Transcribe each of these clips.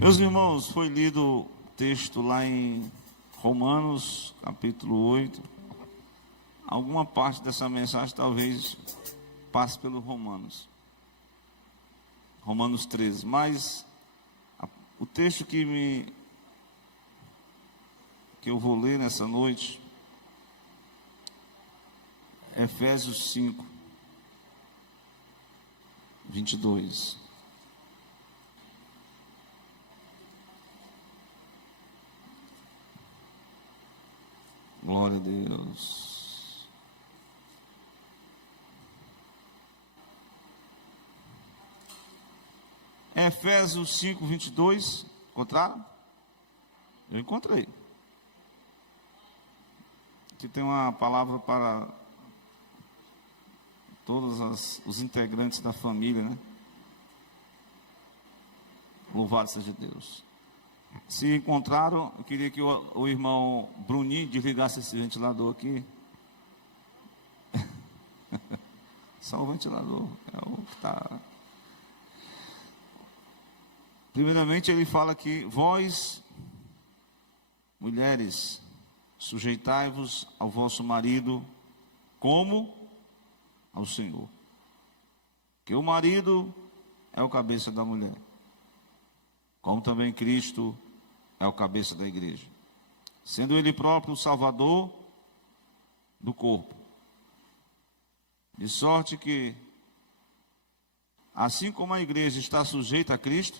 Meus irmãos, foi lido o texto lá em Romanos, capítulo 8. Alguma parte dessa mensagem talvez passe pelo Romanos 13. Mas o texto que eu vou ler nessa noite, Efésios 5, 22. Glória a Deus. Efésios 5, 22. Encontraram? Eu encontrei. Aqui tem uma palavra para todos os integrantes da família, né? Louvado seja Deus. Se encontraram, eu queria que o irmão Bruninho desligasse esse ventilador aqui. Só o ventilador é o que está. Primeiramente ele fala que vós, mulheres, sujeitai-vos ao vosso marido como ao Senhor. Que o marido é o cabeça da mulher, como também Cristo é o cabeça da igreja, sendo Ele próprio o Salvador do corpo. De sorte que, assim como a igreja está sujeita a Cristo,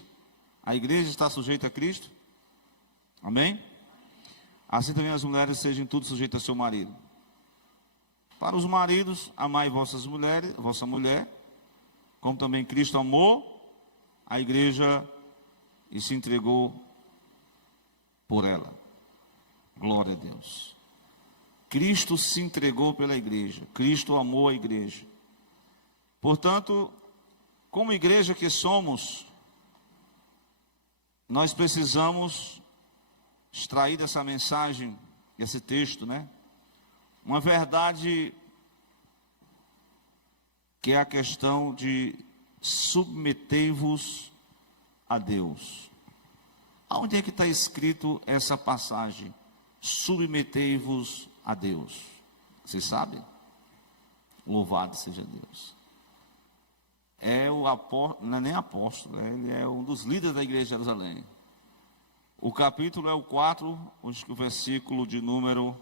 a igreja está sujeita a Cristo, amém? Assim também as mulheres sejam tudo sujeitas ao seu marido. Para os maridos, amai vossas mulheres, vossa mulher, como também Cristo amou a igreja e se entregou por ela. Glória a Deus. Cristo se entregou pela igreja. Cristo amou a igreja. Portanto, como igreja que somos, nós precisamos extrair dessa mensagem, desse texto, né? Uma verdade que é a questão de submetei-vos a Deus. Aonde é que está escrito essa passagem? Submetei-vos a Deus. Vocês sabem? Louvado seja Deus. É o apóstolo, não é nem apóstolo, ele é um dos líderes da igreja de Jerusalém. O capítulo é o 4, acho que o versículo de número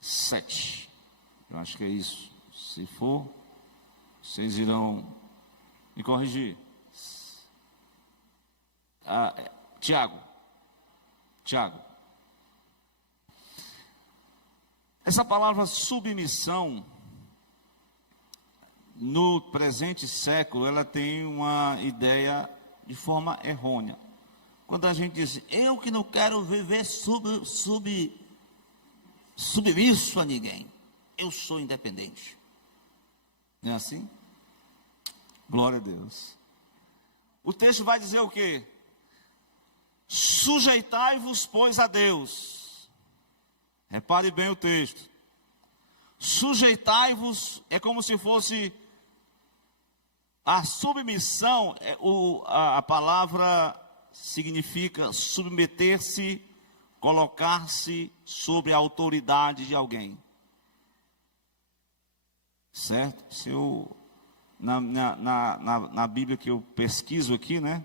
7. Eu acho que é isso. Se for, vocês irão me corrigir. Tiago. Essa palavra submissão, no presente século, ela tem uma ideia de forma errônea. Quando a gente diz, eu que não quero viver submisso a ninguém, eu sou independente. Não é assim? Glória a Deus. O texto vai dizer o quê? Sujeitai-vos, pois, a Deus. Repare bem o texto. Sujeitai-vos é como se fosse a submissão. A palavra significa submeter-se, colocar-se sobre a autoridade de alguém. Certo? Se eu, na Bíblia que eu pesquiso aqui, né?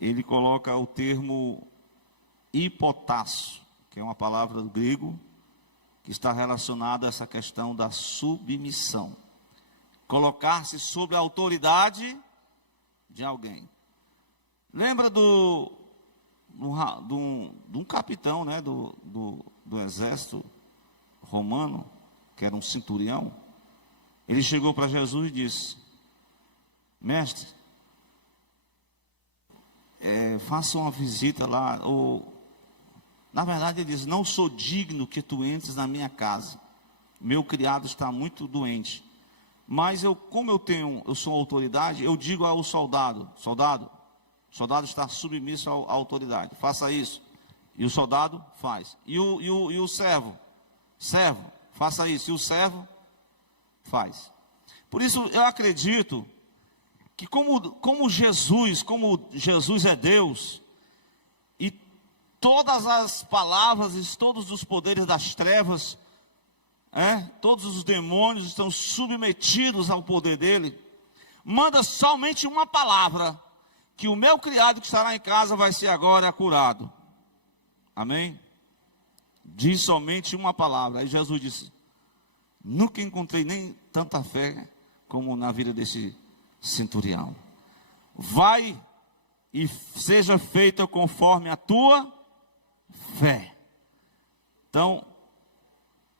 Ele coloca o termo hipotasso, que é uma palavra do grego, que está relacionada a essa questão da submissão. Colocar-se sob a autoridade de alguém. Lembra de um capitão, né, do exército romano, que era um centurião? Ele chegou para Jesus e disse, mestre, faça uma visita lá, na verdade ele diz, não sou digno que tu entres na minha casa, meu criado está muito doente, mas como eu sou autoridade, eu digo ao soldado, o soldado está submisso à autoridade, faça isso, e o soldado faz, e o servo, faça isso, e o servo faz. Por isso eu acredito que como Jesus é Deus, todas as palavras e todos os poderes das trevas, todos os demônios estão submetidos ao poder dele. Manda somente uma palavra, que o meu criado que estará em casa vai ser agora curado. Amém? Diz somente uma palavra. Aí Jesus disse: nunca encontrei nem tanta fé como na vida desse centurião. Vai e seja feita conforme a tua fé. Então,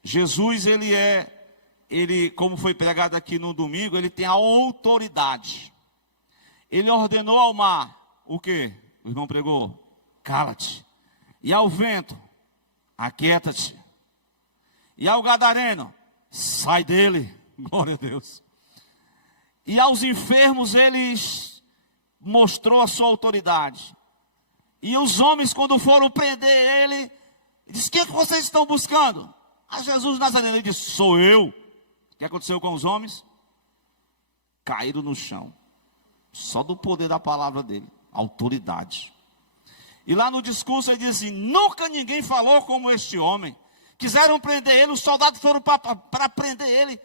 Jesus, ele, como foi pregado aqui no domingo, ele tem a autoridade. Ele ordenou ao mar, o que? O irmão pregou: cala-te. E ao vento: aquieta-te. E ao gadareno: sai dele. Glória a Deus. E aos enfermos ele mostrou a sua autoridade. E os homens, quando foram prender ele, disse: o que vocês estão buscando? A Jesus Nazareno. Ele disse: sou eu. O que aconteceu com os homens? Caíram no chão. Só do poder da palavra dele, autoridade. E lá no discurso ele diz assim: nunca ninguém falou como este homem. Quiseram prender ele, os soldados foram para prender ele. Ele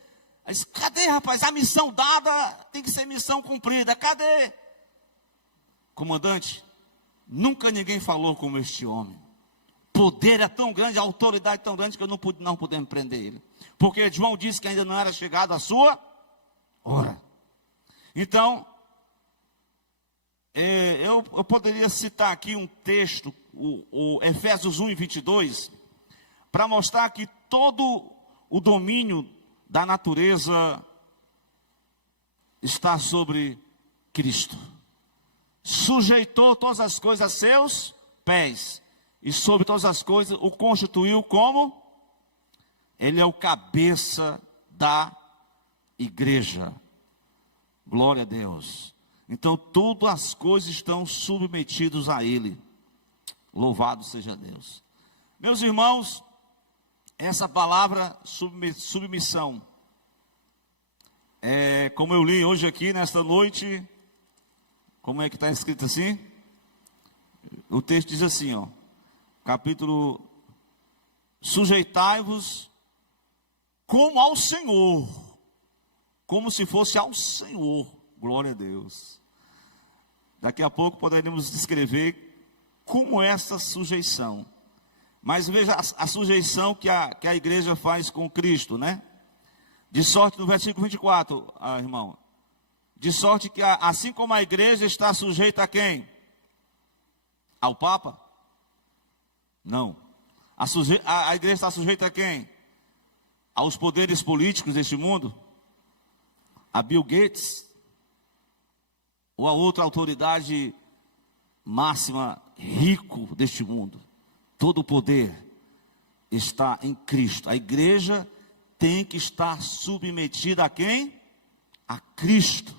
disse: cadê, rapaz? A missão dada tem que ser missão cumprida. Cadê? Comandante, nunca ninguém falou como este homem. Poder é tão grande, a autoridade é tão grande que eu não pudemos prender ele. Porque João disse que ainda não era chegada a sua hora. Então, eu poderia citar aqui um texto, o Efésios 1:22, para mostrar que todo o domínio da natureza está sobre Cristo. Sujeitou todas as coisas a seus pés, e sobre todas as coisas o constituiu como? Ele é o cabeça da igreja. Glória a Deus. Então todas as coisas estão submetidas a ele. Louvado seja Deus. Meus irmãos, essa palavra submissão, como eu li hoje aqui nesta noite, como é que está escrito assim? O texto diz assim, capítulo: sujeitai-vos como ao Senhor, como se fosse ao Senhor. Glória a Deus. Daqui a pouco poderemos descrever como é essa sujeição. Mas veja a sujeição que a igreja faz com Cristo, né? De sorte, no versículo 24, irmão. De sorte que assim como a igreja está sujeita a quem? Ao Papa? Não. A igreja está sujeita a quem? Aos poderes políticos deste mundo? A Bill Gates? Ou a outra autoridade máxima, rico deste mundo? Todo o poder está em Cristo. A igreja tem que estar submetida a quem? A Cristo.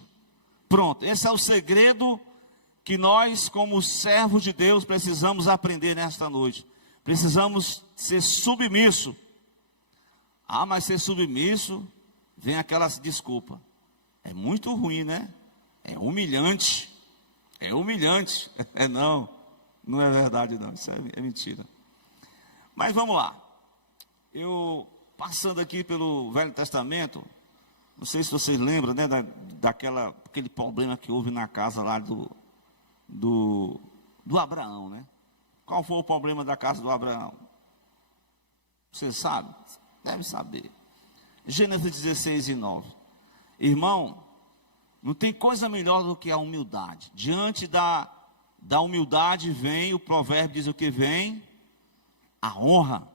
Pronto, esse é o segredo que nós, como servos de Deus, precisamos aprender nesta noite. Precisamos ser submisso. Mas ser submisso, vem aquela desculpa. É muito ruim, né? É humilhante. É humilhante. Não é verdade não, isso é mentira. Mas vamos lá. Eu, passando aqui pelo Velho Testamento, não sei se vocês lembram, né, daquele problema que houve na casa lá do Abraão, né? Qual foi o problema da casa do Abraão? Você sabe? Deve saber. Gênesis 16:9. Irmão, não tem coisa melhor do que a humildade. Diante da humildade vem, o provérbio diz o que vem? A honra.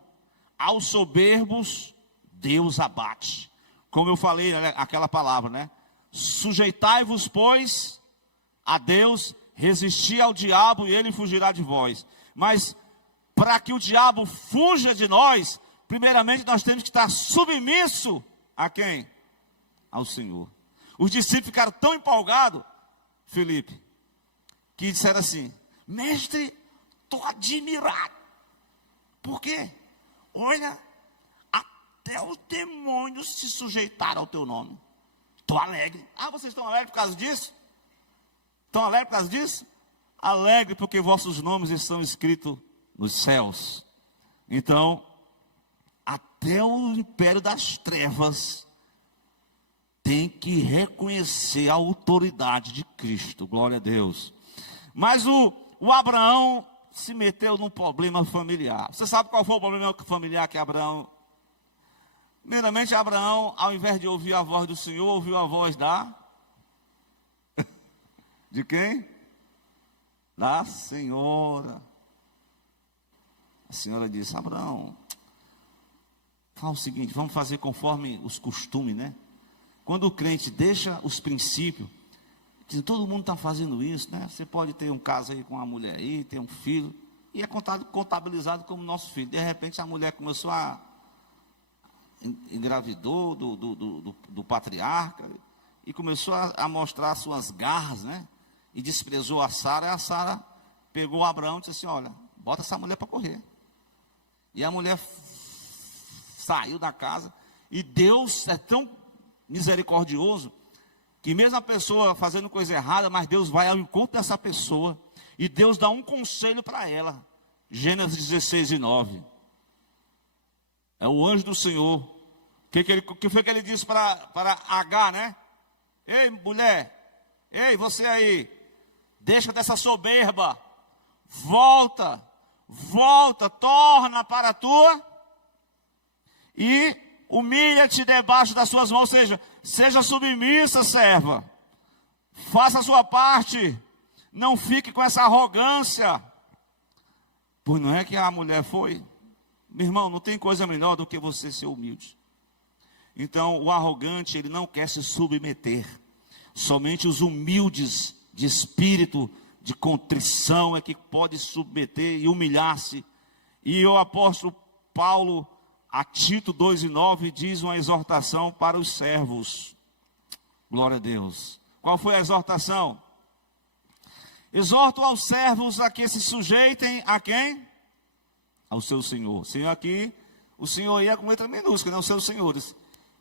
Aos soberbos, Deus abate. Como eu falei, aquela palavra, né? Sujeitai-vos, pois, a Deus, resisti ao diabo e ele fugirá de vós. Mas, para que o diabo fuja de nós, primeiramente nós temos que estar submisso a quem? Ao Senhor. Os discípulos ficaram tão empolgados, Felipe, que disseram assim: mestre, estou admirado. Por quê? Olha, até os demônios se sujeitaram ao teu nome. Estou alegre. Vocês estão alegres por causa disso? Estão alegres por causa disso? Alegre porque vossos nomes estão escritos nos céus. Então, até o império das trevas tem que reconhecer a autoridade de Cristo, glória a Deus. Mas o Abraão se meteu num problema familiar. Você sabe qual foi o problema familiar que Abraão... Primeiramente, Abraão, ao invés de ouvir a voz do Senhor, ouviu a voz de quem? Da Senhora. A Senhora disse: Abraão, fala o seguinte, vamos fazer conforme os costumes, né? Quando o crente deixa os princípios, que todo mundo está fazendo isso, né? Você pode ter um caso aí com uma mulher aí, ter um filho, e é contabilizado como nosso filho. De repente a mulher começou engravidou do patriarca, e começou a mostrar suas garras, né? E desprezou a Sara, e a Sara pegou Abraão e disse assim: olha, bota essa mulher para correr. E a mulher saiu da casa, e Deus é tão misericordioso, que mesmo a pessoa fazendo coisa errada, mas Deus vai ao encontro dessa pessoa, e Deus dá um conselho para ela. Gênesis 16:9. É o anjo do Senhor. O que foi que ele disse para Agar, né? Ei, mulher, ei, você aí, deixa dessa soberba, volta, torna para a tua, e humilha-te debaixo das suas mãos, ou seja, seja submissa, serva, faça a sua parte, não fique com essa arrogância. Pois não é que a mulher foi? Meu irmão, não tem coisa melhor do que você ser humilde. Então, o arrogante, ele não quer se submeter. Somente os humildes de espírito, de contrição, é que pode submeter e humilhar-se. E o apóstolo Paulo, a Tito 2:9, diz uma exortação para os servos. Glória a Deus. Qual foi a exortação? Exorto aos servos a que se sujeitem a quem? Ao seu Senhor. Senhor aqui, o Senhor ia com letra minúscula, não os seus senhores.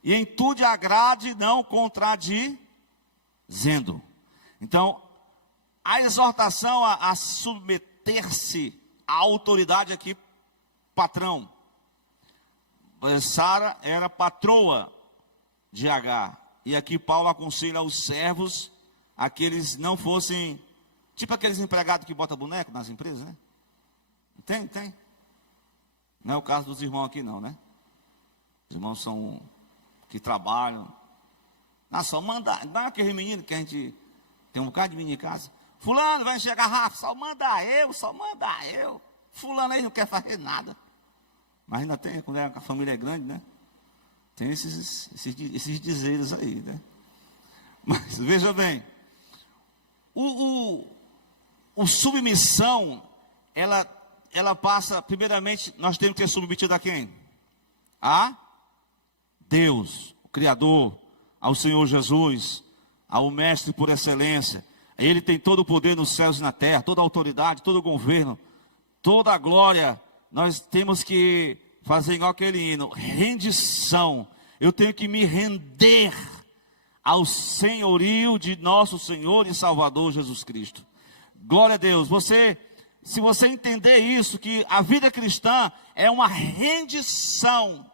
E em tudo agrade, não contradizendo. Então, a exortação a submeter-se à autoridade aqui, patrão. Sara era patroa de Agar. E aqui Paulo aconselha aos servos a que eles não fossem, tipo aqueles empregados que botam boneco nas empresas, né? Tem. Não é o caso dos irmãos aqui não, né? Os irmãos são que trabalham. Não, só manda, não é aquele menino que a gente tem um bocado de menino em casa. Fulano, vai encher a garrafa, só manda eu. Fulano aí não quer fazer nada. Mas ainda tem, quando a família é grande, né? Tem esses dizeres aí, né? Mas veja bem, o submissão, ela passa, primeiramente, nós temos que ser submetidos a quem? A Deus, o Criador, ao Senhor Jesus, ao Mestre por excelência. Ele tem todo o poder nos céus e na terra, toda a autoridade, todo o governo, toda a glória. Nós temos que fazer igual aquele hino, rendição. Eu tenho que me render ao senhorio de nosso Senhor e Salvador Jesus Cristo. Glória a Deus. Se você entender isso, que a vida cristã é uma rendição,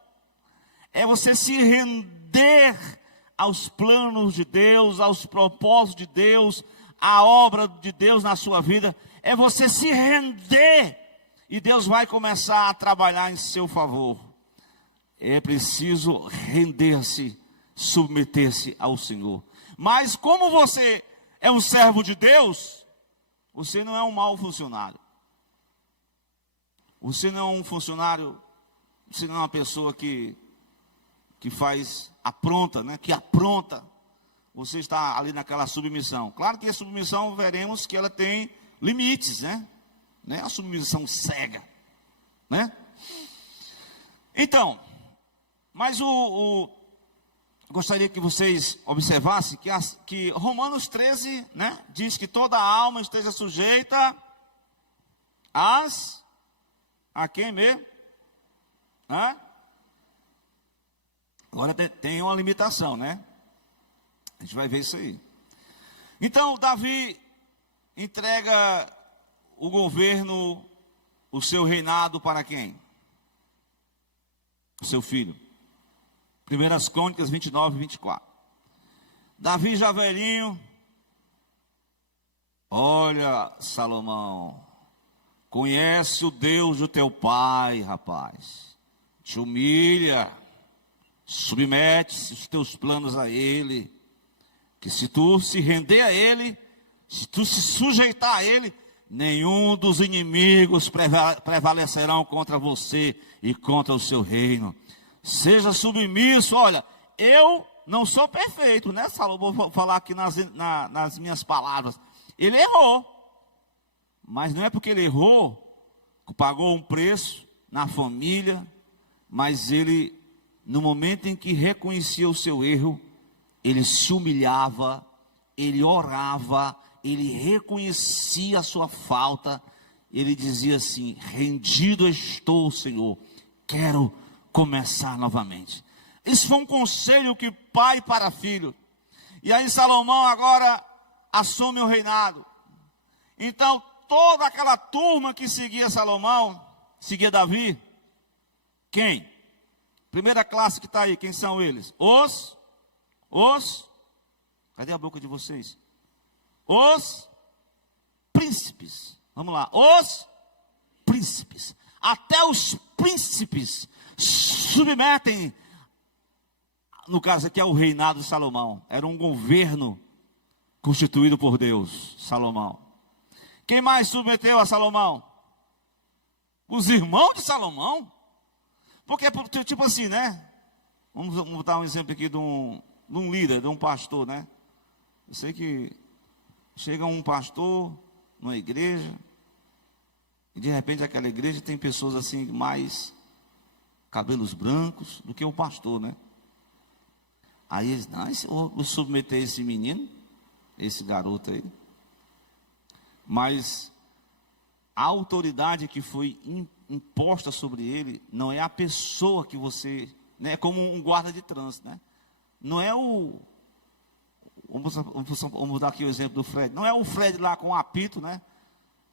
é você se render aos planos de Deus, aos propósitos de Deus, à obra de Deus na sua vida, é você se render, e Deus vai começar a trabalhar em seu favor. É preciso render-se, submeter-se ao Senhor. Mas como você é um servo de Deus, você não é um mau funcionário. Você não é um funcionário, você não é uma pessoa que apronta, né? Que apronta. Você está ali naquela submissão. Claro que a submissão, veremos que ela tem limites, né? Não é a submissão cega, né? Então, mas gostaria que vocês observassem que Romanos 13, né, diz que toda alma esteja sujeita a quem mesmo? Agora tem uma limitação, né? A gente vai ver isso aí. Então, Davi entrega o governo o seu reinado para quem? O seu filho. 1 Crônicas 29 e 24. Davi já velhinho. Olha, Salomão, conhece o Deus do teu pai, rapaz. Te humilha, submete os teus planos a ele. Que se tu se render a ele, se tu se sujeitar a ele, nenhum dos inimigos prevalecerão contra você e contra o seu reino. Seja submisso. Olha, eu não sou perfeito, né, Salomão? Vou falar aqui nas minhas palavras. Ele errou, mas não é porque ele errou, que pagou um preço na família, mas ele, no momento em que reconhecia o seu erro, ele se humilhava, ele orava, ele reconhecia a sua falta, ele dizia assim: rendido estou, Senhor, quero começar novamente. Isso foi um conselho que pai para filho. E aí Salomão agora assume o reinado. Então toda aquela turma que seguia Salomão, seguia Davi, quem? Primeira classe que está aí, quem são eles? Cadê a boca de vocês? Os príncipes. Vamos lá, os príncipes. Até os príncipes submetem, no caso aqui é o reinado de Salomão. Era um governo constituído por Deus, Salomão. Quem mais submeteu a Salomão? Os irmãos de Salomão. Porque, tipo assim, né? Vamos dar um exemplo aqui de um líder, de um pastor, né? Eu sei que chega um pastor numa igreja, e de repente aquela igreja tem pessoas assim, mais cabelos brancos do que o pastor, né? Aí eles, não, eu vou submeter esse menino, esse garoto aí. Mas a autoridade que foi imposta sobre ele não é a pessoa que você, né? É como um guarda de trânsito, né? Não é o, vamos dar aqui o exemplo do Fred. Não é o Fred lá com o apito, né?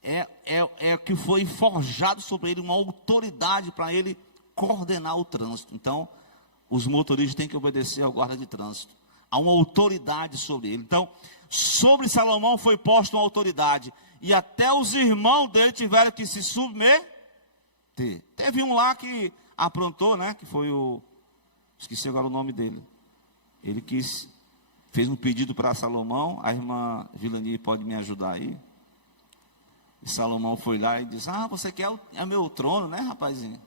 É que foi forjado sobre ele uma autoridade para ele coordenar o trânsito. Então, os motoristas têm que obedecer ao guarda de trânsito. Há uma autoridade sobre ele. Então, sobre Salomão foi posta uma autoridade. E até os irmãos dele tiveram que se submeter. Teve um lá que aprontou, né? Que foi esqueci agora o nome dele. Ele fez um pedido para Salomão. A irmã Vilani pode me ajudar aí. E Salomão foi lá e disse: você quer meu trono, né, rapazinho?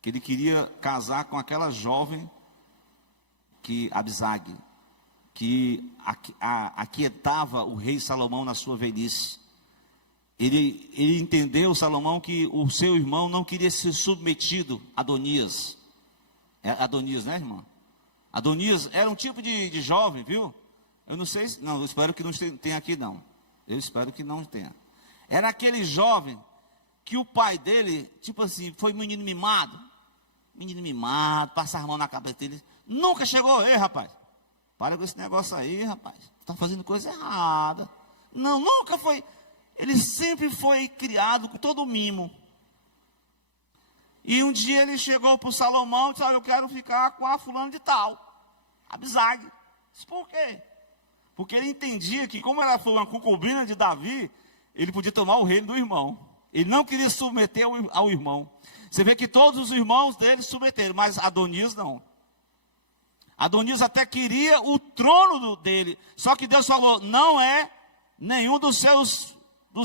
Que ele queria casar com aquela jovem Abisag, que aquietava o rei Salomão na sua velhice. Ele entendeu, Salomão, que o seu irmão não queria ser submetido a Adonias. Adonias, né, irmã? Adonias era um tipo de jovem, viu? Eu não sei, eu espero que não tenha aqui, não. Eu espero que não tenha. Era aquele jovem que o pai dele, tipo assim, foi menino mimado. Menino mimado, passa a mão na cabeça dele. Nunca chegou. Ei, rapaz, para com esse negócio aí, rapaz. Está fazendo coisa errada. Não, nunca foi. Ele sempre foi criado com todo o mimo. E um dia ele chegou para o Salomão e disse: eu quero ficar com a fulana de tal, Abisag. Disse: por quê? Porque ele entendia que, como ela foi uma concubina de Davi, ele podia tomar o reino do irmão. Ele não queria submeter ao irmão. Você vê que todos os irmãos dele submeteram, mas Adonias não. Adonias até queria o trono dele. Só que Deus falou: não é nenhum dos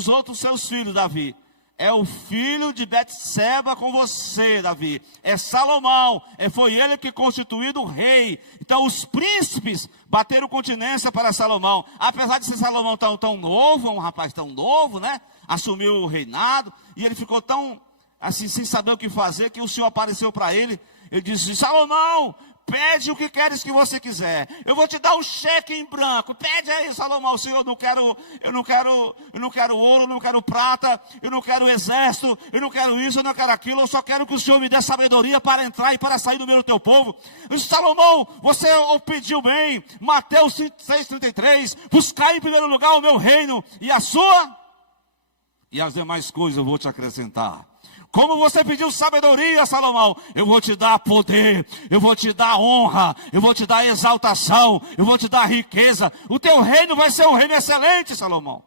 outros seus filhos, Davi. É o filho de Betseba com você, Davi. É Salomão. Foi ele que constituído o rei. Então os príncipes bateram continência para Salomão. Apesar de ser Salomão tão novo, um rapaz tão novo, né? Assumiu o reinado. E ele ficou tão assim, sem saber o que fazer, que o Senhor apareceu para ele. Ele disse: Salomão, pede o que queres que você quiser. Eu vou te dar um cheque em branco. Pede aí, Salomão. Senhor, eu não quero ouro, eu não quero prata, eu não quero exército, eu não quero isso, eu não quero aquilo. Eu só quero que o Senhor me dê sabedoria para entrar e para sair do meio do teu povo. Eu disse: Salomão, você pediu bem. Mateus 6,33. Buscai em primeiro lugar o meu reino e a sua. e as demais coisas eu vou te acrescentar. Como você pediu sabedoria, Salomão, eu vou te dar poder, eu vou te dar honra, eu vou te dar exaltação, eu vou te dar riqueza. O teu reino vai ser um reino excelente, Salomão.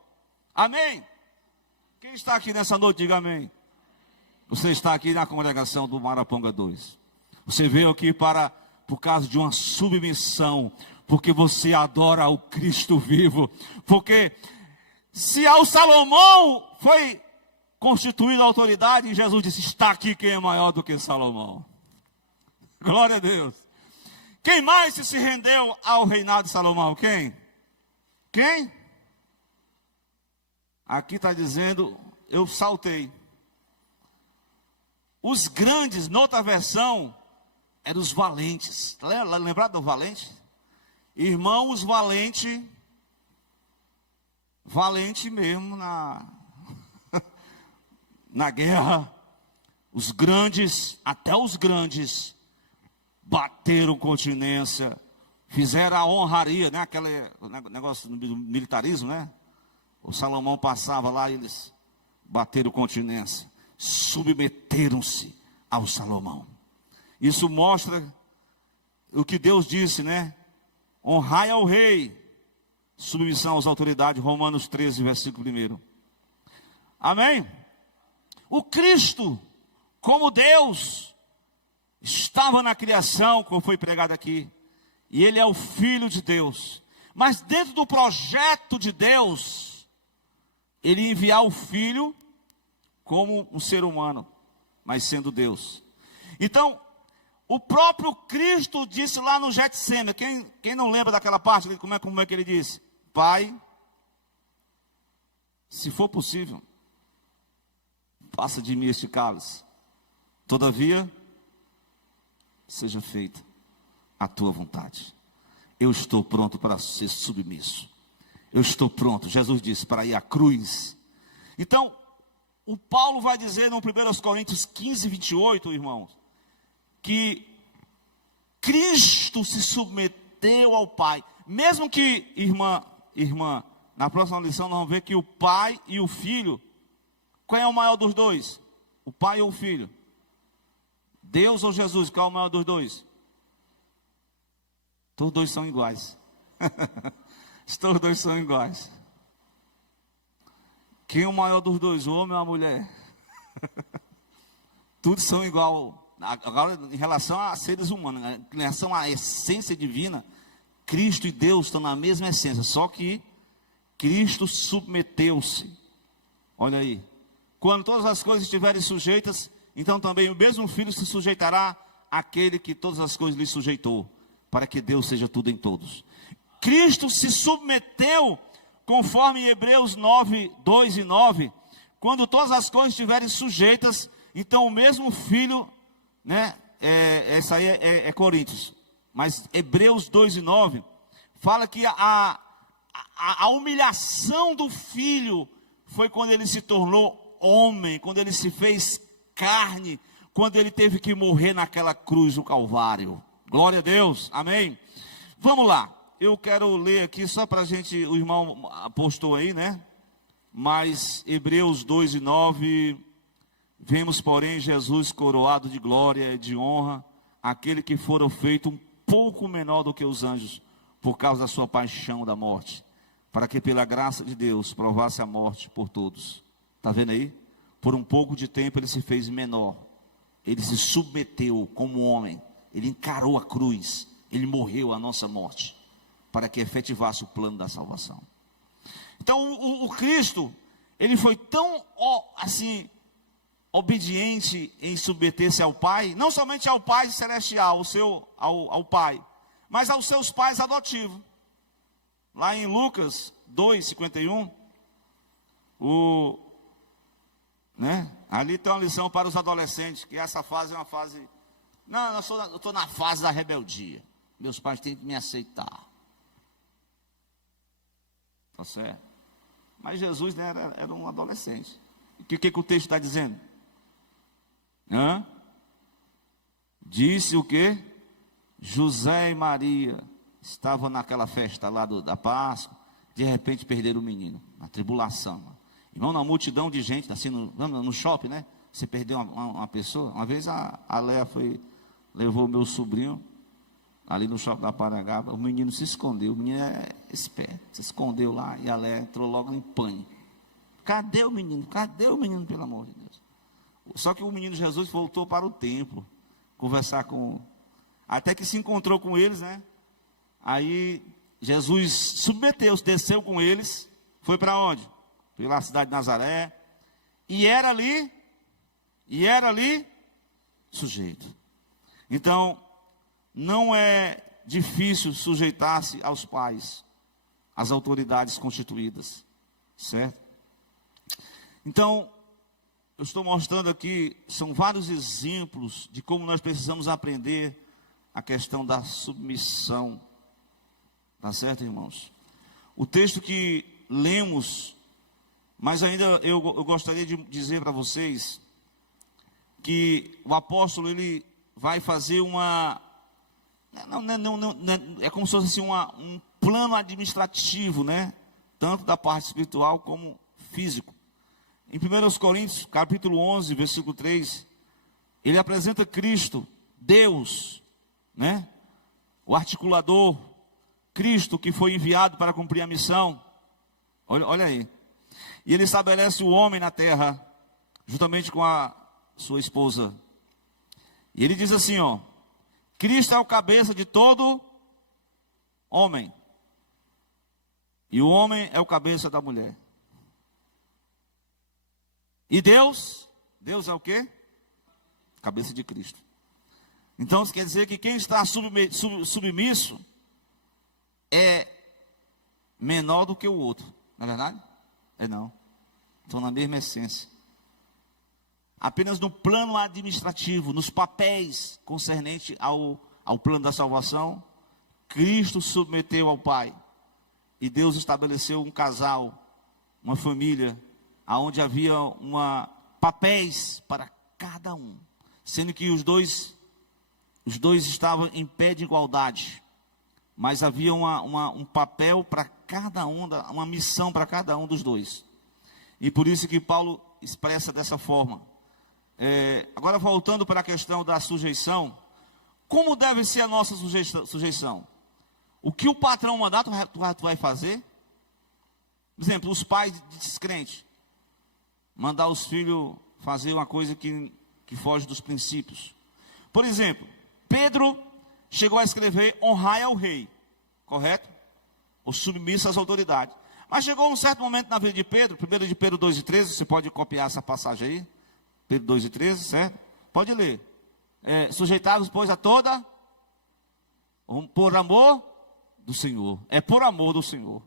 Amém? Quem está aqui nessa noite, diga amém. Você está aqui na congregação do Maraponga 2. Você veio aqui por causa de uma submissão, porque você adora o Cristo vivo. Porque se ao Salomão foi constituída a autoridade, Jesus disse, está aqui quem é maior do que Salomão. Glória a Deus. Quem mais se rendeu ao reinado de Salomão? Quem? Quem? Aqui está dizendo, eu saltei. Os grandes, noutra versão, eram os valentes. Lembrado do valente? Irmão, os valentes, valente mesmo na guerra. Os grandes, até os grandes, bateram continência, fizeram a honraria, né? Aquele negócio do militarismo, né? O Salomão passava lá e eles bateram continência, submeteram-se ao Salomão. Isso mostra o que Deus disse, né? Honrai ao rei, submissão às autoridades, Romanos 13, versículo 1. Amém? O Cristo, como Deus, estava na criação, como foi pregado aqui, e Ele é o Filho de Deus. Mas dentro do projeto de Deus, Ele enviar o Filho como um ser humano, mas sendo Deus. Então, o próprio Cristo disse lá no Getsêmani, quem não lembra daquela parte, como é que ele disse? Pai, se for possível, passa de mim este cálice. Todavia, seja feita a tua vontade. Eu estou pronto para ser submisso. Eu estou pronto, Jesus disse, para ir à cruz. Então, o Paulo vai dizer no 1 Coríntios 15, 28, irmãos, que Cristo se submeteu ao Pai. Mesmo que, irmã, na próxima lição nós vamos ver que o Pai e o Filho, qual é o maior dos dois? O Pai ou o Filho? Deus ou Jesus, qual é o maior dos dois? Todos dois são iguais. Todos dois são iguais. Quem é o maior dos dois, o homem ou a mulher? Todos são igual. Agora, em relação a seres humanos, em relação à essência divina, Cristo e Deus estão na mesma essência, só que Cristo submeteu-se. Olha aí. Quando todas as coisas estiverem sujeitas, então também o mesmo Filho se sujeitará àquele que todas as coisas lhe sujeitou, para que Deus seja tudo em todos. Cristo se submeteu, conforme em Hebreus 9, 2 e 9, quando todas as coisas estiverem sujeitas, então o mesmo Filho, né, essa aí é Coríntios, mas Hebreus 2 e 9, fala que a humilhação do Filho foi quando ele se tornou homem, quando ele se fez carne, quando ele teve que morrer naquela cruz do Calvário. Glória a Deus, amém? Vamos lá, eu quero ler aqui só para a gente, o irmão postou aí, né? Mas Hebreus 2 e 9, vemos porém Jesus coroado de glória e de honra, aquele que fora feito um pouco menor do que os anjos, por causa da sua paixão da morte, para que pela graça de Deus provasse a morte por todos. Está vendo aí? Por um pouco de tempo ele se fez menor, ele se submeteu como homem, ele encarou a cruz, ele morreu a nossa morte, para que efetivasse o plano da salvação. Então o Cristo, ele foi tão assim, obediente em submeter-se ao Pai, não somente ao Pai celestial, ao Pai, mas aos seus pais adotivos. Lá em Lucas 2:51, ali tem uma lição para os adolescentes, que essa fase é uma fase, eu estou na fase da rebeldia, meus pais têm que me aceitar, tá certo? Mas Jesus, né, era um adolescente. O que o texto está dizendo? Disse o quê? José e Maria estavam naquela festa lá da Páscoa, de repente perderam o menino, na tribulação. Irmão, na multidão de gente, assim, no shopping, né? Você perdeu uma pessoa. Uma vez a Léa levou o meu sobrinho ali no shopping da Paragaba. O menino se escondeu. O menino é esperto. Se escondeu lá e a Léa entrou logo em pânico. Cadê o menino? Cadê o menino, pelo amor de Deus? Só que o menino Jesus voltou para o templo, conversar com... Até que se encontrou com eles, né? Aí Jesus submeteu-se, desceu com eles. Foi para onde? Foi lá na cidade de Nazaré. E era ali sujeito. Então, não é difícil sujeitar-se aos pais, às autoridades constituídas, certo? Então, eu estou mostrando aqui, são vários exemplos de como nós precisamos aprender a questão da submissão, tá certo, irmãos? O texto que lemos, mas ainda eu gostaria de dizer para vocês que o apóstolo, ele vai fazer é como se fosse assim, um plano administrativo, né? Tanto da parte espiritual como físico. Em 1 Coríntios, capítulo 11, versículo 3, ele apresenta Cristo, Deus, né? O articulador, Cristo que foi enviado para cumprir a missão. Olha aí. E ele estabelece o homem na terra, juntamente com a sua esposa. E ele diz assim, ó: Cristo é o cabeça de todo homem. E o homem é o cabeça da mulher. E Deus é o quê? Cabeça de Cristo. Então, isso quer dizer que quem está submisso é menor do que o outro. Não é verdade? É não. Estão na mesma essência. Apenas no plano administrativo, nos papéis concernentes ao plano da salvação, Cristo submeteu ao Pai. E Deus estabeleceu um casal, uma família, onde havia papéis para cada um, sendo que os dois estavam em pé de igualdade, mas havia um papel para cada um, uma missão para cada um dos dois. E por isso que Paulo expressa dessa forma. Agora voltando para a questão da sujeição, como deve ser a nossa sujeição? O que o patrão mandar, tu vai fazer? Por exemplo, os pais descrentes, mandar os filhos fazer uma coisa que foge dos princípios. Por exemplo, Pedro chegou a escrever: honrai ao rei, correto? O submisso às autoridades. Mas chegou um certo momento na vida de Pedro, 1 de Pedro 2:13, você pode copiar essa passagem aí, Pedro 2:13, certo? Pode ler. Sujeitai-vos, pois, a toda, por amor do Senhor. É por amor do Senhor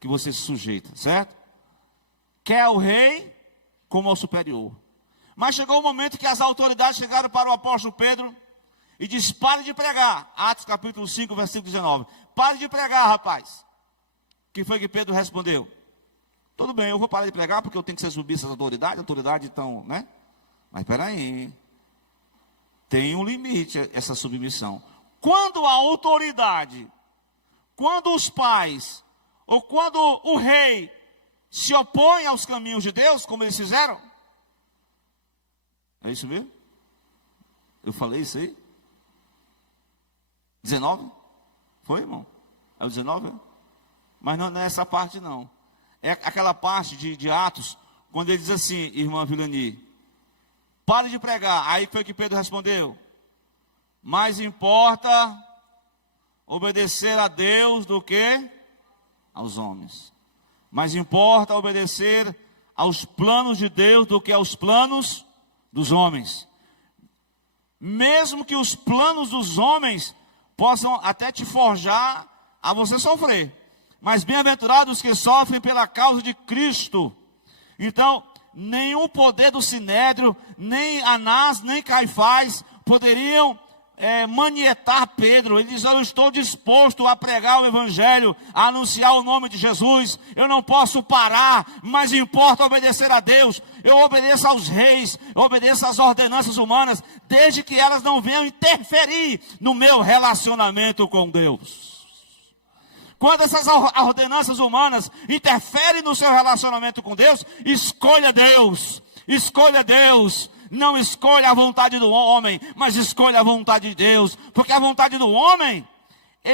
que você se sujeita, certo? Quer o rei como ao superior. Mas chegou o momento que as autoridades chegaram para o apóstolo Pedro e disse: pare de pregar. Atos capítulo 5, versículo 19. Pare de pregar, rapaz. O que foi que Pedro respondeu? Tudo bem, eu vou parar de pregar porque eu tenho que ser submisso às autoridades. A autoridade então, né? Mas espera aí. Tem um limite essa submissão. Quando a autoridade, quando os pais, ou quando o rei se opõe aos caminhos de Deus, como eles fizeram. É isso mesmo? Eu falei isso aí? 19? Foi, irmão? É o 19? Mas não é essa parte, não. É aquela parte de Atos, quando ele diz assim, irmã Vilani: pare de pregar. Aí foi que Pedro respondeu: mais importa obedecer a Deus do que aos homens. Mais importa obedecer aos planos de Deus do que aos planos dos homens. Mesmo que os planos dos homens possam até te forjar a você sofrer. Mas bem-aventurados que sofrem pela causa de Cristo. Então, nenhum poder do Sinédrio, nem Anás, nem Caifás poderiam manietar Pedro. Ele diz: eu estou disposto a pregar o evangelho, a anunciar o nome de Jesus. Eu não posso parar, mas importa obedecer a Deus. Eu obedeço aos reis, eu obedeço às ordenanças humanas, desde que elas não venham interferir no meu relacionamento com Deus. Quando essas ordenanças humanas interferem no seu relacionamento com Deus, escolha Deus. Escolha Deus. Não escolha a vontade do homem, mas escolha a vontade de Deus. Porque a vontade do homem,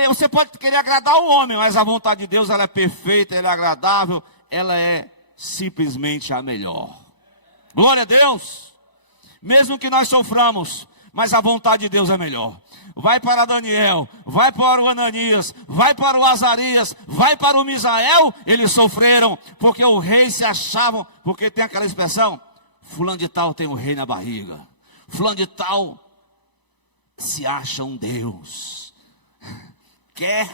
você pode querer agradar o homem, mas a vontade de Deus, ela é perfeita, ela é agradável, ela é simplesmente a melhor. Glória a Deus. Mesmo que nós soframos, mas a vontade de Deus é melhor. Vai para Daniel, vai para o Ananias, vai para o Azarias, vai para o Misael. Eles sofreram porque o rei se achavam, porque tem aquela expressão, fulano de tal tem o rei na barriga, fulano de tal se acha um Deus, quer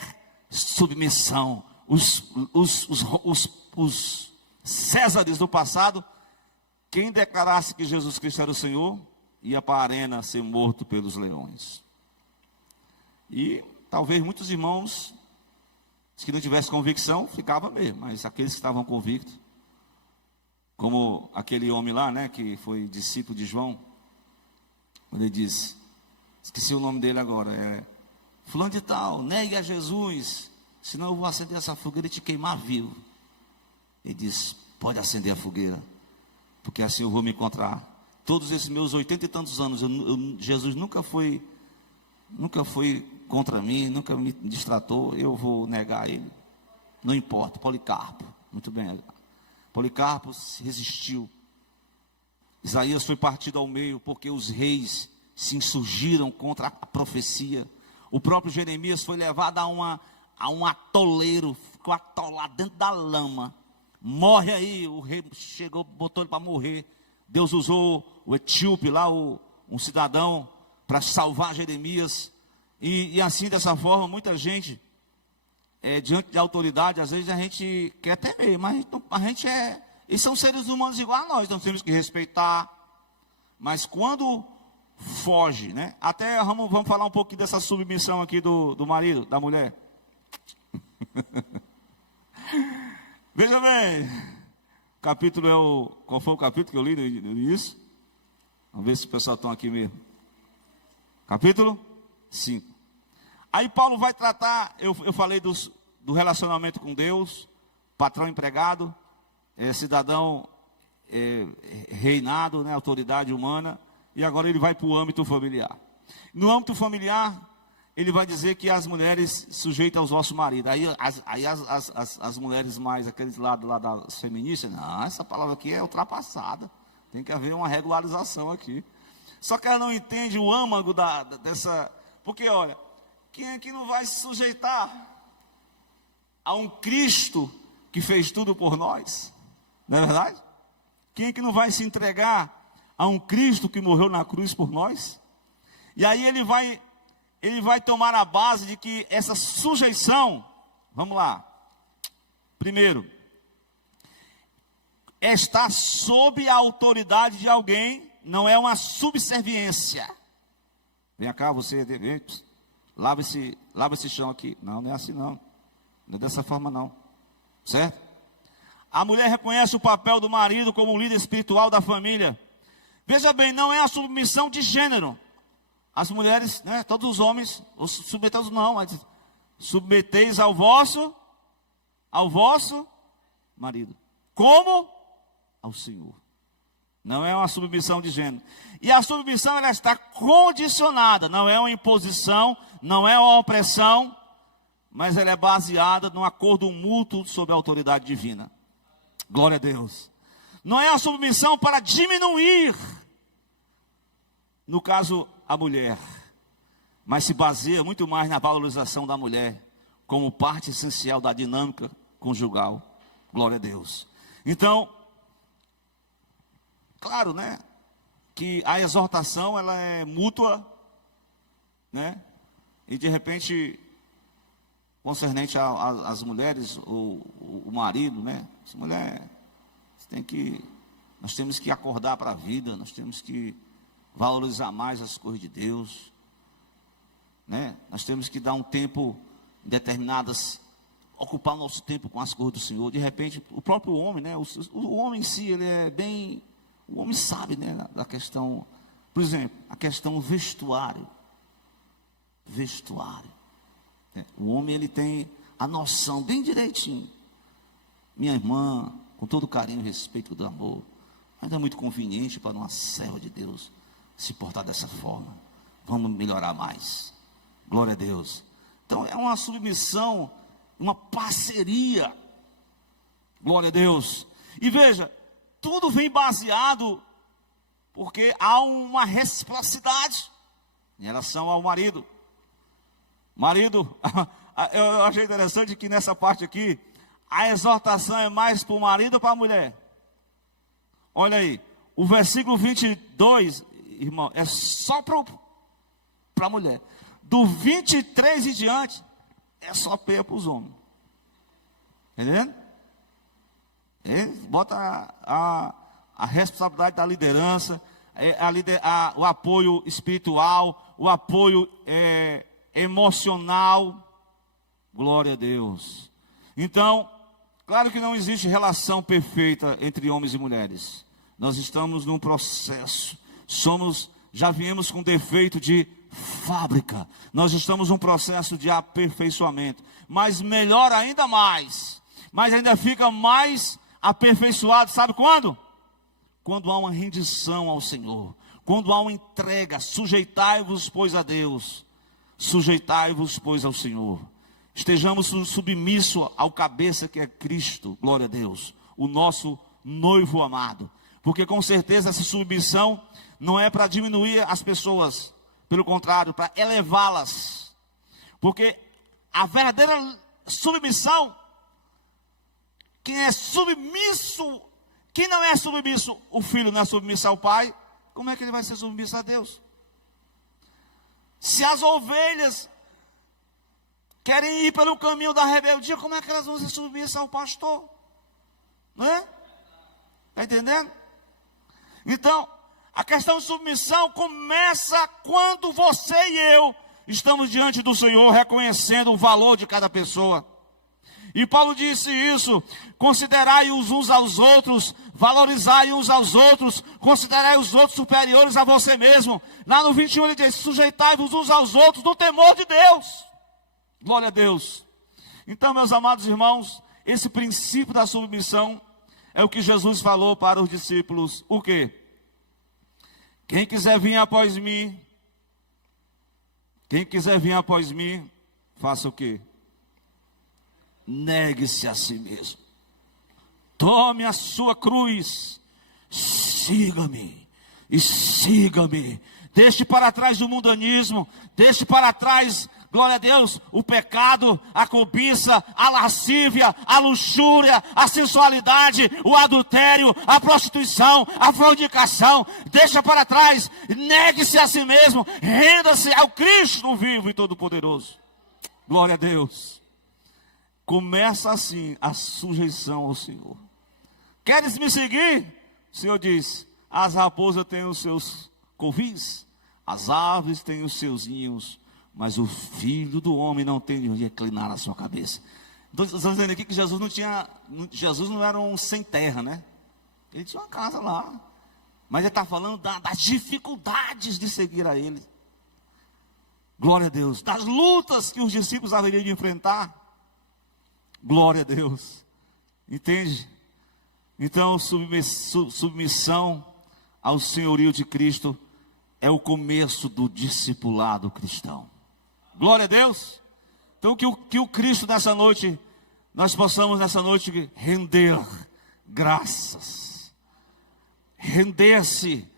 submissão. Os Césares do passado, quem declarasse que Jesus Cristo era o Senhor, ia para a arena ser morto pelos leões. E talvez muitos irmãos, que não tivessem convicção, ficavam mesmo, mas aqueles que estavam convictos, como aquele homem lá, né, que foi discípulo de João, quando ele disse, esqueci o nome dele agora, fulano de tal, negue a Jesus, senão eu vou acender essa fogueira e te queimar vivo. Ele disse, pode acender a fogueira, porque assim eu vou me encontrar. Todos esses meus 80 e tantos anos, Jesus nunca foi contra mim, nunca me distratou, eu vou negar ele. Não importa, Policarpo, muito bem. Policarpo resistiu. Isaías foi partido ao meio, porque os reis se insurgiram contra a profecia. O próprio Jeremias foi levado a um atoleiro, ficou atolado dentro da lama. Morre aí, o rei chegou, botou ele para morrer. Deus usou o etíope lá, um cidadão, para salvar Jeremias. E assim, dessa forma, muita gente, diante de autoridade, às vezes a gente quer temer, mas a gente eles são seres humanos igual a nós, nós temos que respeitar. Mas quando foge, né? Até vamos falar um pouquinho dessa submissão aqui do marido, da mulher. Veja bem, capítulo qual foi o capítulo que eu li no início? Vamos ver se o pessoal está aqui mesmo. Capítulo 5. Aí Paulo vai tratar, eu falei do relacionamento com Deus, patrão empregado, cidadão reinado, né, autoridade humana, e agora ele vai para o âmbito familiar. No âmbito familiar, ele vai dizer que as mulheres sujeitam aos nossos maridos. Aí as mulheres mais, aqueles lá das feministas, não, essa palavra aqui é ultrapassada. Tem que haver uma regularização aqui. Só que ela não entende o âmago dessa... Porque, olha, quem é que não vai se sujeitar a um Cristo que fez tudo por nós? Não é verdade? Quem é que não vai se entregar a um Cristo que morreu na cruz por nós? E aí ele vai tomar a base de que essa sujeição, vamos lá, primeiro, está sob a autoridade de alguém, não é uma subserviência. Vem cá, você, lava esse chão aqui. Não é assim não, não é dessa forma não, certo? A mulher reconhece o papel do marido como um líder espiritual da família. Veja bem, não é a submissão de gênero. As mulheres, né, todos os homens, os submeteus não, mas submeteis ao vosso marido. Como? Ao Senhor. Não é uma submissão de gênero. E a submissão, ela está condicionada, não é uma imposição, não é uma opressão, mas ela é baseada num acordo mútuo sob a autoridade divina. Glória a Deus. Não é a submissão para diminuir, no caso, a mulher, mas se baseia muito mais na valorização da mulher, como parte essencial da dinâmica conjugal. Glória a Deus. Então, claro, né, que a exortação, ela é mútua, né, e de repente, concernente às mulheres, o marido, né, essa mulher, nós temos que acordar para a vida, nós temos que valorizar mais as coisas de Deus, né, nós temos que dar um tempo determinadas, ocupar nosso tempo com as coisas do Senhor. De repente, o próprio homem, né, o homem em si, ele é bem... O homem sabe, né, da questão, por exemplo, a questão vestuário. Vestuário. O homem, ele tem a noção bem direitinho. Minha irmã, com todo carinho, respeito e amor, mas não é muito conveniente para uma serva de Deus se portar dessa forma. Vamos melhorar mais. Glória a Deus. Então é uma submissão, uma parceria. Glória a Deus. E veja, tudo vem baseado porque há uma reciprocidade em relação ao marido. Marido, eu achei interessante que nessa parte aqui, a exortação é mais para o marido ou para a mulher? Olha aí, o versículo 22, irmão, é só para a mulher. Do 23 em diante, é só peia para os homens. Entendendo? Ele bota a responsabilidade da liderança, o apoio espiritual, o apoio emocional. Glória a Deus. Então, claro que não existe relação perfeita entre homens e mulheres. Nós estamos num processo. Já viemos com defeito de fábrica. Nós estamos num processo de aperfeiçoamento. Mas melhor ainda mais. Mas ainda fica mais aperfeiçoado, sabe quando? Quando há uma rendição ao Senhor. Quando há uma entrega. Sujeitai-vos, pois, a Deus. Sujeitai-vos, pois, ao Senhor. Estejamos submissos ao cabeça que é Cristo, glória a Deus, o nosso noivo amado. Porque com certeza essa submissão não é para diminuir as pessoas, pelo contrário, para elevá-las. Porque a verdadeira submissão, quem é submisso, quem não é submisso, o filho não é submisso ao pai, como é que ele vai ser submisso a Deus? Se as ovelhas querem ir pelo caminho da rebeldia, como é que elas vão ser submissas ao pastor? Não é? Está entendendo? Então, a questão de submissão começa quando você e eu estamos diante do Senhor, reconhecendo o valor de cada pessoa. E Paulo disse isso: considerai os uns aos outros, valorizai uns aos outros, considerai os outros superiores a você mesmo. Lá no 21 ele diz: sujeitai-vos uns aos outros no temor de Deus. Glória a Deus. Então, meus amados irmãos, esse princípio da submissão é o que Jesus falou para os discípulos. O quê? Quem quiser vir após mim, faça o quê? Negue-se a si mesmo. Tome a sua cruz. Siga-me. E siga-me. Deixe para trás o mundanismo. Deixe para trás, glória a Deus, o pecado, a cobiça, a lascívia, a luxúria, a sensualidade, o adultério, a prostituição, a fornicação. Deixa para trás, negue-se a si mesmo, renda-se ao Cristo vivo e todo-poderoso. Glória a Deus. Começa assim a sujeição ao Senhor. Queres me seguir? O Senhor diz: as raposas têm os seus covis, as aves têm os seus ninhos, mas o Filho do Homem não tem de onde reclinar a sua cabeça. Então, estamos dizendo aqui que Jesus não era um sem terra, né? Ele tinha uma casa lá. Mas ele está falando das dificuldades de seguir a ele. Glória a Deus. Das lutas que os discípulos haveriam de enfrentar. Glória a Deus. Entende? Então, submissão ao senhorio de Cristo é o começo do discipulado cristão. Glória a Deus. Então que o Cristo nessa noite, nós possamos nessa noite render graças. Render-se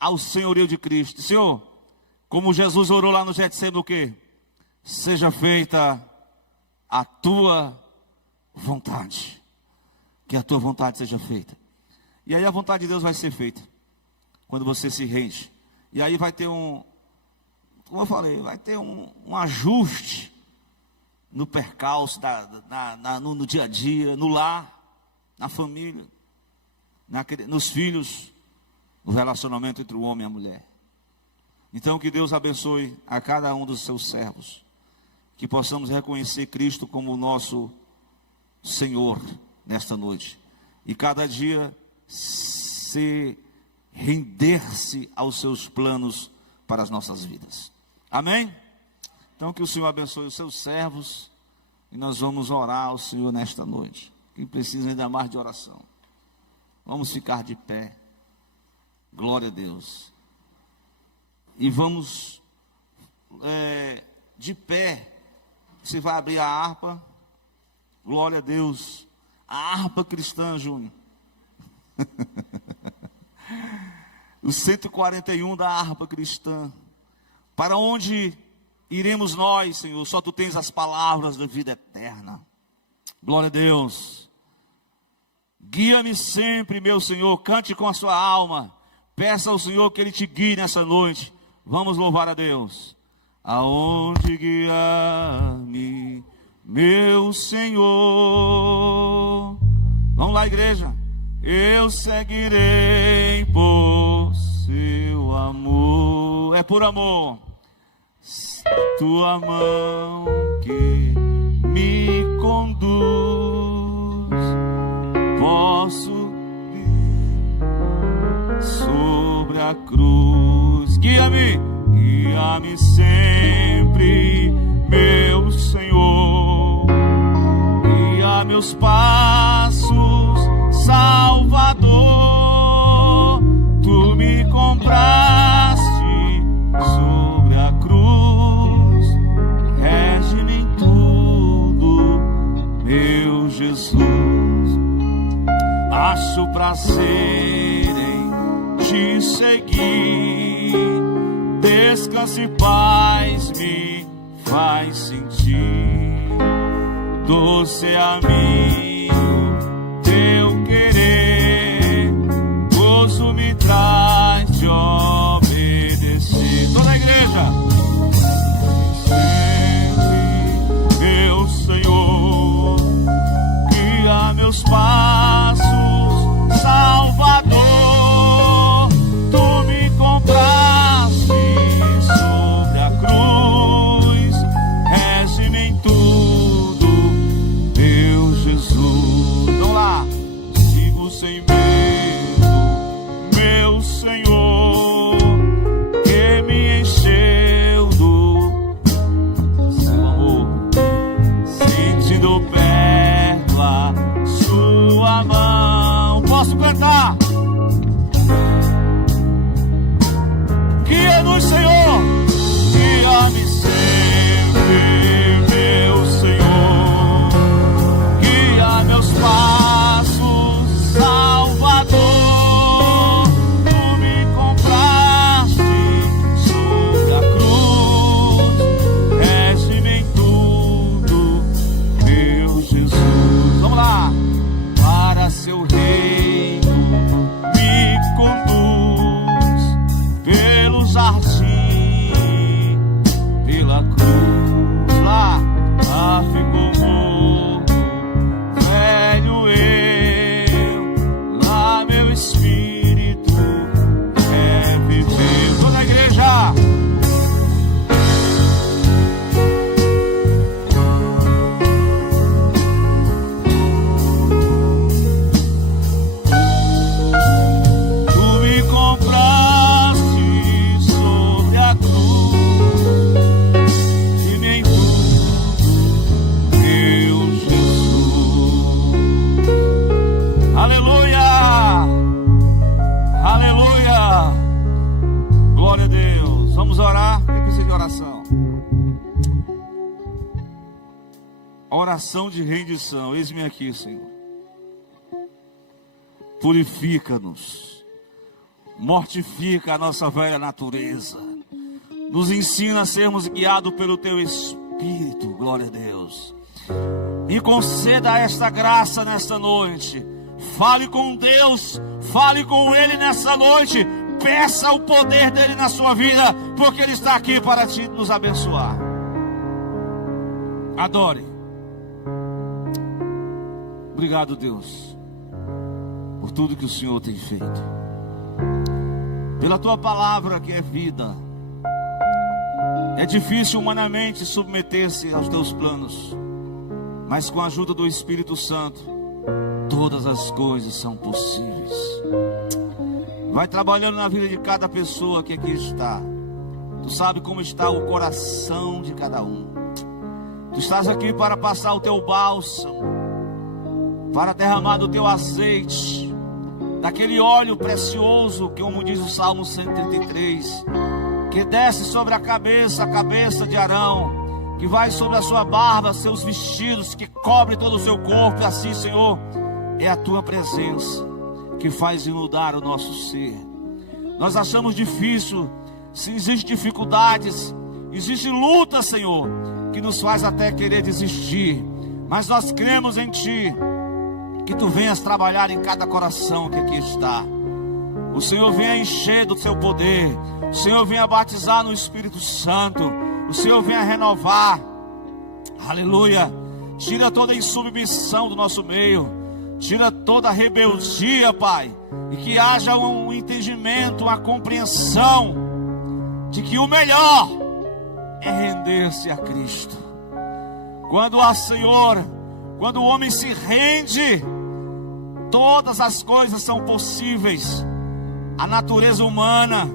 ao senhorio de Cristo. Senhor, como Jesus orou lá no Getsemane, o quê? Seja feita a tua vontade. Que a tua vontade seja feita. E aí a vontade de Deus vai ser feita. Quando você se rende. E aí vai ter como eu falei, vai ter um ajuste no percalço, no dia a dia, no lar, na família, nos filhos, no relacionamento entre o homem e a mulher. Então que Deus abençoe a cada um dos seus servos, que possamos reconhecer Cristo como o nosso Senhor nesta noite, e cada dia render-se aos seus planos para as nossas vidas. Amém? Então que o Senhor abençoe os seus servos E nós vamos orar ao Senhor nesta noite. Quem precisa ainda mais de oração, vamos ficar de pé. Glória a Deus. E vamos de pé. Você vai abrir a harpa. Glória a Deus. A harpa cristã, Júnior. O 141 da harpa cristã. Para onde iremos nós, Senhor? Só Tu tens as palavras da vida eterna. Glória a Deus. Guia-me sempre, meu Senhor. Cante com a sua alma. Peça ao Senhor que Ele te guie nessa noite. Vamos louvar a Deus. Aonde guiar-me, meu Senhor? Vamos lá, igreja. Eu seguirei por seu amor. É por amor. Tua mão que me conduz. Posso ir sobre a cruz. Guia-me, guia-me sempre, meu Senhor. Guia meus passos, Salvador. Tu me compraste sobre a cruz. Rege-me em tudo, meu Jesus. Acho prazer em te seguir. Descanso e paz me faz sentir. Doce amigo, teu querer, gozo me traz de obedecer. Toda a igreja. Sempre, meu Senhor, guia meus passos, Salvador. Tu me compraste sobre a cruz. Rege-me em tudo, meu Jesus. Vamos lá. Sigo sem medo, meu Senhor, que me encheu do seu amor. Sentindo perto a sua mão. Posso cantar? Guia-nos, Senhor. Guia-me sempre, meu Senhor. Guia meus passos, Salvador. Tu me compraste sobre a cruz. Rege-me em tudo, meu Jesus. Vamos lá. Para seu reino me conduz pelo jardim, pela cruz. Lá ficou morto, velho eu. Lá meu espírito é viver. Toda a igreja. Tu me compraste sobre a cruz. E nem tudo, meu Jesus. Aleluia! Aleluia! Glória a Deus. Vamos orar. Quem precisa de oração? Oração de rendição. Eis-me aqui, Senhor. Purifica-nos. Mortifica a nossa velha natureza. Nos ensina a sermos guiados pelo Teu Espírito. Glória a Deus. E conceda esta graça nesta noite. Fale com Deus. Fale com Ele nessa noite. Peça o poder dEle na sua vida, porque Ele está aqui para nos abençoar. Adore. Obrigado, Deus, por tudo que o Senhor tem feito. Pela Tua palavra que é vida. É difícil humanamente submeter-se aos Teus planos, mas com a ajuda do Espírito Santo, todas as coisas são possíveis. Vai trabalhando na vida de cada pessoa que aqui está. Tu sabe como está o coração de cada um. Tu estás aqui para passar o teu bálsamo, para derramar do teu azeite, daquele óleo precioso, que como diz o Salmo 133, que desce sobre a cabeça de Arão, que vai sobre a sua barba, seus vestidos, que cobre todo o seu corpo. E assim, Senhor, é a tua presença que faz inundar o nosso ser. Nós achamos difícil, se existem dificuldades, existe luta, Senhor, que nos faz até querer desistir, mas nós cremos em Ti, que Tu venhas trabalhar em cada coração que aqui está. O Senhor venha encher do Seu poder, o Senhor venha batizar no Espírito Santo, o Senhor venha renovar, aleluia. Tira toda insubmissão do nosso meio, tira toda rebeldia, Pai, e que haja um entendimento, uma compreensão de que o melhor é render-se a Cristo. Quando quando o homem se rende, todas as coisas são possíveis. A natureza humana,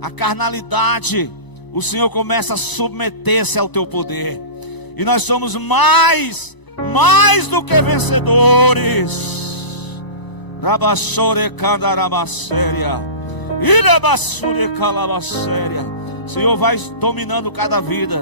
a carnalidade, o Senhor começa a submeter-se ao teu poder. E nós somos mais do que vencedores. Rabassore candarabasséria. Irebassure calabasséria. Senhor, vai dominando cada vida.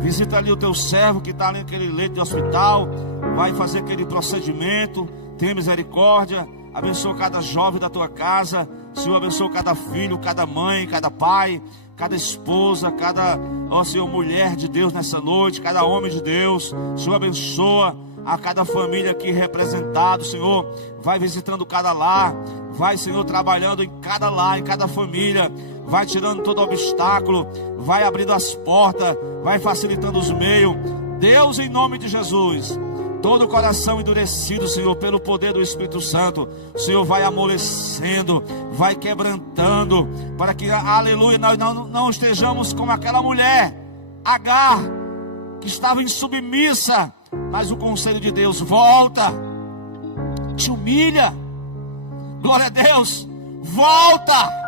Visita ali o teu servo que está ali naquele leito de hospital. Vai fazer aquele procedimento. Tenha misericórdia. Abençoa cada jovem da tua casa. Senhor, abençoa cada filho, cada mãe, cada pai, cada esposa, cada, Senhor, mulher de Deus nessa noite, cada homem de Deus. Senhor, abençoa a cada família aqui representada. Senhor, vai visitando cada lar. Vai, Senhor, trabalhando em cada lar, em cada família. Vai tirando todo obstáculo. Vai abrindo as portas. Vai facilitando os meios. Deus, em nome de Jesus, todo o coração endurecido, Senhor, pelo poder do Espírito Santo, o Senhor vai amolecendo, vai quebrantando, para que, aleluia, nós não estejamos como aquela mulher, Agar, que estava insubmissa. Mas o conselho de Deus: volta, te humilha, glória a Deus, volta.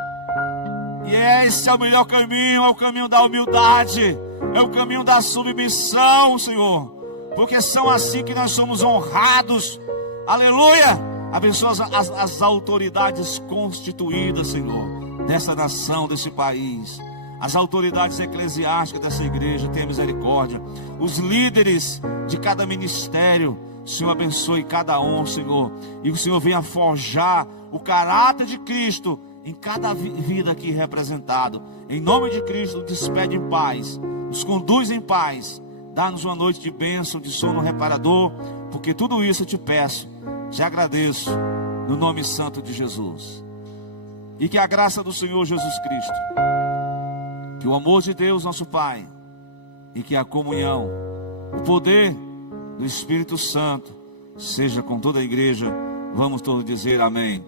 E esse é o melhor caminho, é o caminho da humildade, é o caminho da submissão, Senhor. Porque são assim que nós somos honrados. Aleluia. Abençoa as autoridades constituídas, Senhor, dessa nação, desse país. As autoridades eclesiásticas dessa igreja, tenha misericórdia. Os líderes de cada ministério, Senhor, abençoe cada um, Senhor. E o Senhor venha forjar o caráter de Cristo em cada vida aqui representado. Em nome de Cristo, despede em paz, nos conduz em paz. Dá-nos uma noite de bênção, de sono reparador, porque tudo isso eu te peço, te agradeço, no nome santo de Jesus. E que a graça do Senhor Jesus Cristo, que o amor de Deus nosso Pai, e que a comunhão, o poder do Espírito Santo, seja com toda a igreja. Vamos todos dizer amém.